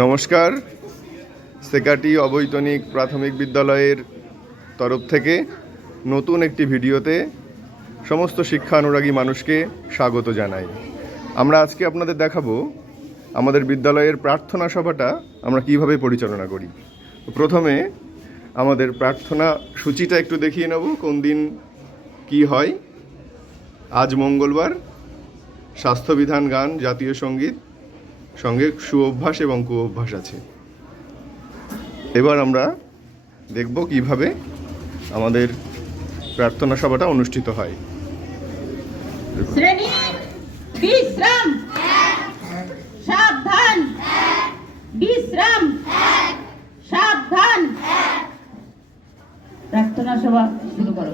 নমস্কার। সেকাটি অবৈতনিক প্রাথমিক বিদ্যালয়ের তরফ থেকে নতুন একটি ভিডিওতে সমস্ত শিক্ষা অনুরাগী মানুষকে স্বাগত জানাই। আমরা আজকে আপনাদের দেখাবো আমাদের বিদ্যালয়ের প্রার্থনা সভাটা আমরা কিভাবে পরিচালনা করি। প্রথমে আমাদের প্রার্থনা সূচিটা একটু দেখিয়ে নেব, কোন দিন কি হয়। আজ মঙ্গলবার, স্বাস্থ্যবিধান গান, জাতীয় সঙ্গীত, সঙ্গে সুঅভ্যাস এবং কুঅভ্যাস আছে। এবার আমরা দেখব কিভাবে আমাদের প্রার্থনা সভাটা অনুষ্ঠিত হয়। শ্রেণী বিশ্রাম, সাবধান, বিশ্রাম, সাবধান। প্রার্থনা সভা শুরু করো।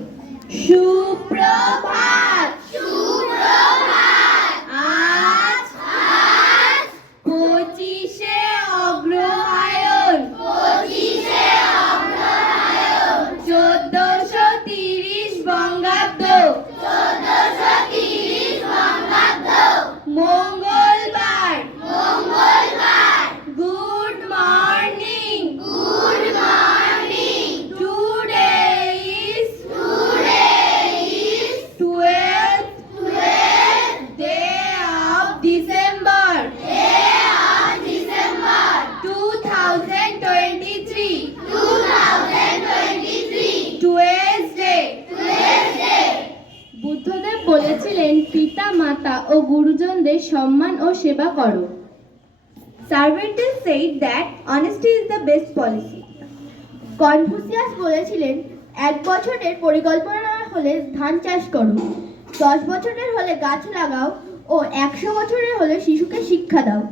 সুপ্রভাত, সুপ্রভাত। আজ 25শে অগ্রহায়ণ, 1430 বঙ্গাব্দ, মঙ্গলবার। Good morning, today is 12th day of December 2023, Tuesday. Buddhadeb বলেছিলেন, পিতা মাতা ও গুরুজনদের সম্মান ও সেবা করো। Cervantes said that honesty is the best policy. Confucius বলেছিলেন, 1 বছরের পরিকল্পনা হলে ধান চাষ করো, 10 বছরের হলে গাছ লাগাও ও 100 বছরের হলে শিশুকে শিক্ষা দাও।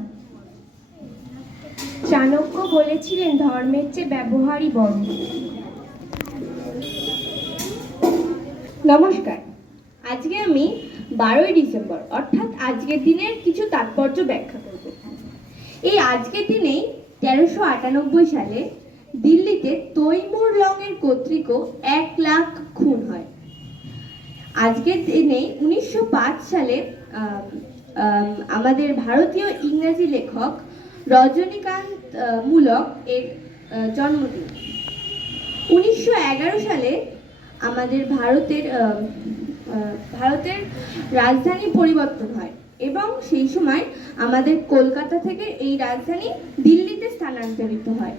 চাণক্য বলেছিলেন, ধর্মের চেয়ে ব্যবহারই বড়। নমস্কার। আজকে আমি 12ই ডিসেম্বর অর্থাৎ আজকের দিনের কিছু তাৎপর্য ব্যাখ্যা করব। এই আজকের দিনেই 1398 সালে দিল্লিতে তৈমুর লংয়ের কর্তৃক 1 লাখ খুন হয়। আজকের দিনেই 1905 সালে আমাদের ভারতীয় ইংরেজি লেখক রজনীকান্ত মূলক এর জন্মদিন। 1911 সালে আমাদের ভারতের রাজধানী পরিবর্তন হয় এবং সেই সময় আমাদের কলকাতা থেকে এই রাজধানী দিল্লিতে স্থানান্তরিত হয়।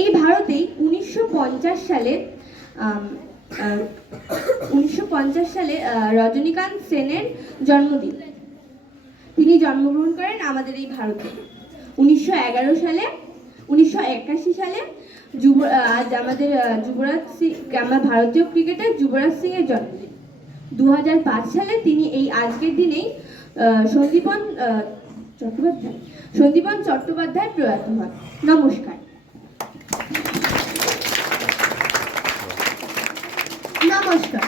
এই ভারতেই 1950 সালে রজনীকান্ত সেনের জন্মদিন। তিনি জন্মগ্রহণ করেন আমাদের এই ভারতে। 1981 সালে আজ আমাদের যুবরাজ সিং, আমার ভারতীয় ক্রিকেটার যুবরাজ সিং এর জন্মদিন। 2005 সালে তিনি এই আজকের দিনেই সন্দীপন চট্টোপাধ্যায় প্রয়াত হন। নমস্কার। নমস্কার।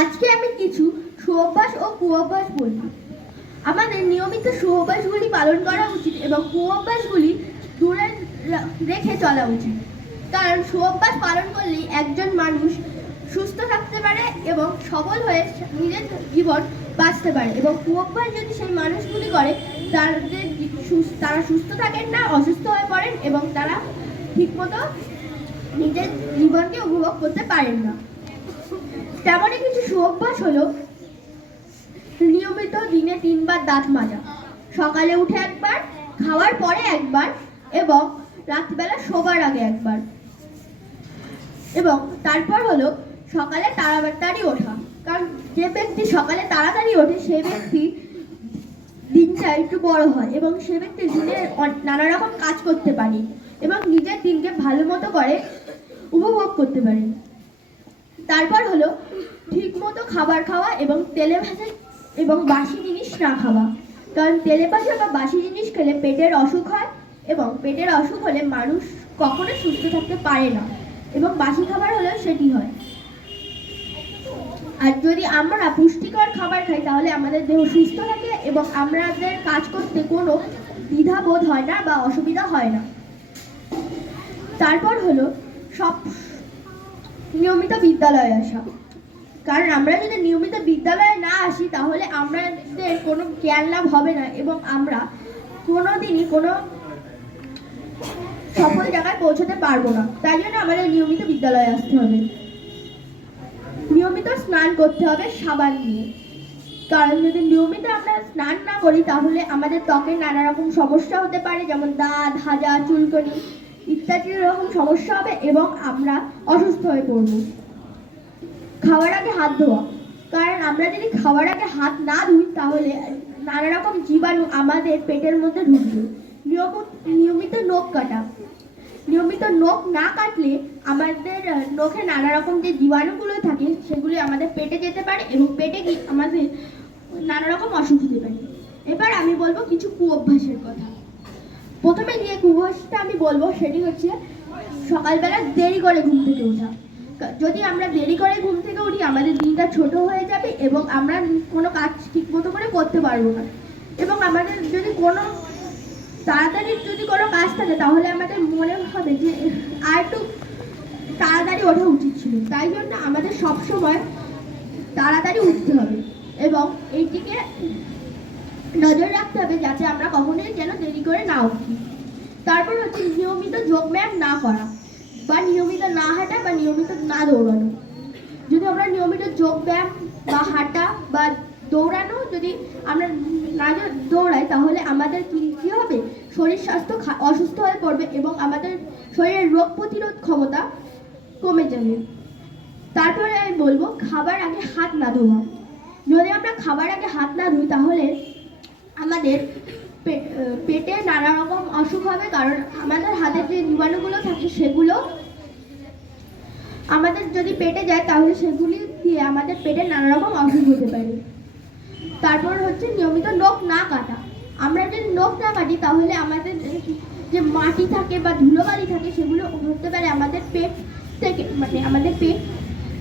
আজকে আমি কিছু সুঅভ্যাস ও কুঅভ্যাস বলবো। আমাদের নিয়মিত সুঅভ্যাসগুলি পালন করা উচিত এবং কুঅভ্যাসগুলি দূরে রেখে চলা উচিত, কারণ সুঅভ্যাস পালন করলেই একজন মানুষ সুস্থ থাকতে পারে এবং সবল হয়ে নিজের জীবন বাঁচতে পারে, এবং কুঅভ্যাস যদি সেই মানুষগুলি করে তারা সুস্থ থাকেন না, অসুস্থ হয়ে পড়েন এবং তারা ঠিকমতো নিজের জীবনকে উপভোগ করতে পারেন না। তেমনই কিছু সুঅভ্যাস হলো নিয়মিত দিনে 3 বার দাঁত মাজা, সকালে উঠে একবার, খাওয়ার পরে একবার এবং রাত্রিবেলা শোবার আগে একবার। এবং তারপর হলো সকালে তাড়াতাড়ি ওঠা, কারণ যে ব্যক্তি সকালে তাড়াতাড়ি ওঠে সে ব্যক্তি দিনটা একটু বড় হয় এবং সে ব্যক্তি দিনে নানা রকম কাজ করতে পারে এবং নিজের দিনকে ভালো মতো করে উপভোগ করতে পারে। তারপর হলো ঠিক মতো খাবার খাওয়া এবং তেলে ভাজা এবং বাসি জিনিস না খাওয়া, কারণ তেলে ভাজা বা বাসি জিনিস খেলে পেটের অসুখ হয় এবং পেটের অসুখ হলে মানুষ কখনো সুস্থ থাকতে পারে না এবং বাসি খাবার হলেও সেটি হয়। আর যদি আমরা পুষ্টিকর খাবার খাই তাহলে আমাদের দেহ সুস্থ থাকে এবং আমাদের কাজ করতে কোনো দ্বিধাবোধ হয় না বা অসুবিধা হয় না। তারপর হলো নিয়মিত বিদ্যালয়ে আসা, কারণ আমরা যদি নিয়মিত বিদ্যালয়ে না আসি তাহলে আমাদের কোনো জ্ঞান লাভ হবে না এবং আমরা কোনোদিনই কোনো সফল জায়গায় পৌঁছতে পারবো না। তাই জন্য আমাদের নিয়মিত বিদ্যালয়ে আসতে হবে। নিয়মিত স্নান করতে হবে সাবান দিয়ে, কারণ যদি নিয়মিত আমরা স্নান না করি তাহলে আমাদের ত্বকে নানা রকম সমস্যা হতে পারে, যেমন দাঁত, হাজা, চুলকনি ইত্যাদি রকম সমস্যা হবে এবং আমরা অসুস্থ হয়ে পড়ব। খাওয়ার আগে হাত ধোয়া, কারণ আমরা যদি খাওয়ার আগে হাত না ধুই তাহলে নানা রকম জীবাণু আমাদের পেটের মধ্যে ঢুকবে। নিয়মিত নখ কাটা, নিয়মিত নখ না কাটলে আমাদের নখে নানা রকম যে জীবাণুগুলো থাকে সেগুলি আমাদের পেটে যেতে পারে এবং পেটে গিয়ে আমাদের নানা রকম অসুখ হতে পারে। এবার আমি বলবো কিছু কুঅভ্যাসের কথা। প্রথমে যে কুঅভ্যাসটা আমি বলবো সেটি হচ্ছে সকালবেলা দেরি করে ঘুম থেকে ওঠা। যদি আমরা দেরি করে ঘুম থেকে উঠি আমাদের দিনটা ছোট হয়ে যাবে এবং আমরা কোনো কাজ ঠিক মতো করে করতে পারবো না, এবং আমাদের যদি কোনো তাড়াতাড়ি যদি কোনো কাজ থাকে তাহলে আমাদের মনে হবে যে আর একটু তাড়াতাড়ি ওঠা উচিত ছিল। তাই জন্য আমাদের সবসময় তাড়াতাড়ি উঠতে হবে এবং এইটিকে নজর রাখতে হবে যাতে আমরা কখনোই যেন দেরি করে না উঠি। তারপর হচ্ছে নিয়মিত যোগব্যায়াম না করা বা নিয়মিত না হাঁটা বা নিয়মিত না দৌড়ানো। যদি আমরা নিয়মিত যোগব্যায়াম বা হাঁটা বা দৌড়ানো যদি আমরা না দৌড়াই তাহলে আমাদের কি হবে, শরীর স্বাস্থ্য অসুস্থ হয়ে পড়বে এবং আমাদের শরীরের রোগ প্রতিরোধ ক্ষমতা কমে যাবে। তারপরে আমি বলবো খাবার আগে হাত না ধোয়া। যদি আমরা খাবার আগে হাত না ধুই তাহলে আমাদের পেটে নানা রকম অসুখ হবে, কারণ আমাদের হাতের যে জীবাণুগুলো থাকে সেগুলো আমাদের যদি পেটে যায় তাহলে সেগুলি দিয়ে আমাদের পেটে নানা রকম অসুখ হতে পারে। তারপর হচ্ছে নিয়মিত নখ না কাটা। আমরা যদি নখ না কাটি তাহলে আমাদের যে মাটি থাকে বা ধুলোবালি থাকে সেগুলো হতে পারে আমাদের পেট থেকে, মানে আমাদের পেট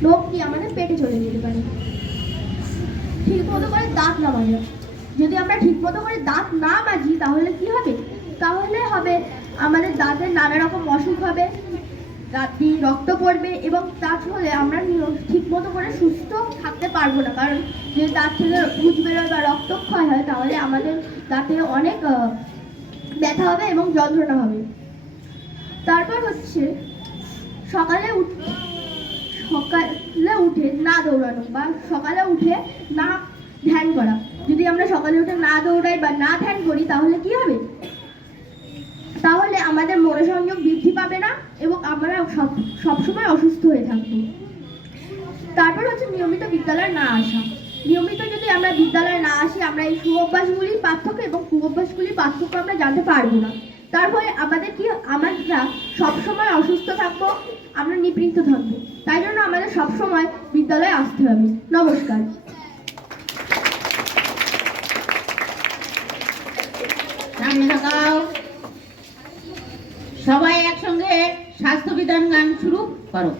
নখ দিয়ে আমাদের পেটে চলে যেতে পারে। ঠিক মতো করে দাঁত না মাজা। যদি আমরা ঠিক মতো করে দাঁত না মাজি তাহলে কি হবে, তাহলে হবে আমাদের দাঁতের নানা রকম অসুখ হবে, দাঁত দিয়ে রক্ত পড়বে এবং তার ফলে আমরা ঠিক মতো করে সুস্থ থাকতে পারবো না। কারণ যদি দাঁত থেকে পুঁজ বেরোয় বা রক্তক্ষয় হয় তাহলে আমাদের দাঁতে অনেক ব্যথা হবে এবং যন্ত্রণা হবে। তারপর হচ্ছে সকালে উঠে না দৌড়ানো বা সকালে উঠে না ধ্যান করা। যদি আমরা সকালে উঠে না দৌড়াই বা না ধ্যান করি তাহলে কি হবে, তাহলে আমাদের মনোসংযোগ বৃদ্ধি পাবে না এবং আমরা সবসময় অসুস্থ হয়ে থাকবো। তারপর হচ্ছে নিয়মিত বিদ্যালয়ে না আসা। নিয়মিত যদি আমরা বিদ্যালয়ে না আসি আমরা এই সুঅভ্যাসগুলির পার্থক্য এবং কুঅভ্যাসগুলির পার্থক্য আমরা জানতে পারবো না। তারপরে আমরা সবসময় অসুস্থ থাকবো, আমরা নিবৃত্ত থাকবো। তাই জন্য আমাদের সবসময় বিদ্যালয়ে আসতে হবে। নমস্কার। সবাই একসঙ্গে স্বাস্থ্যবিধান গান শুরু করো।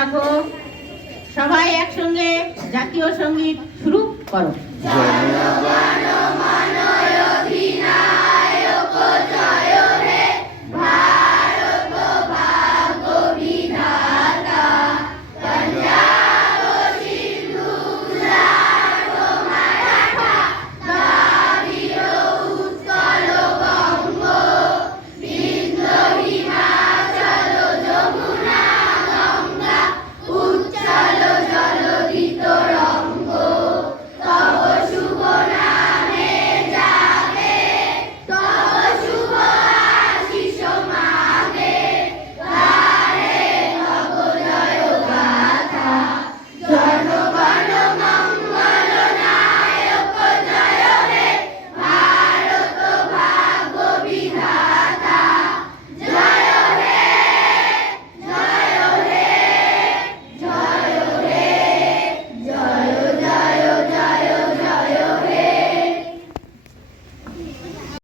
রাখো। সবাই একসঙ্গে জাতীয় সঙ্গীত শুরু করো। জনগণ